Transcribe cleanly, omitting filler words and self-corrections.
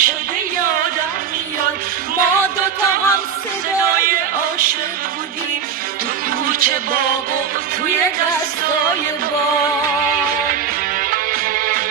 شده یادم میاد ما دوتا هم صدای عاشق بودیم تو کوچه باغ و توی دستای باغ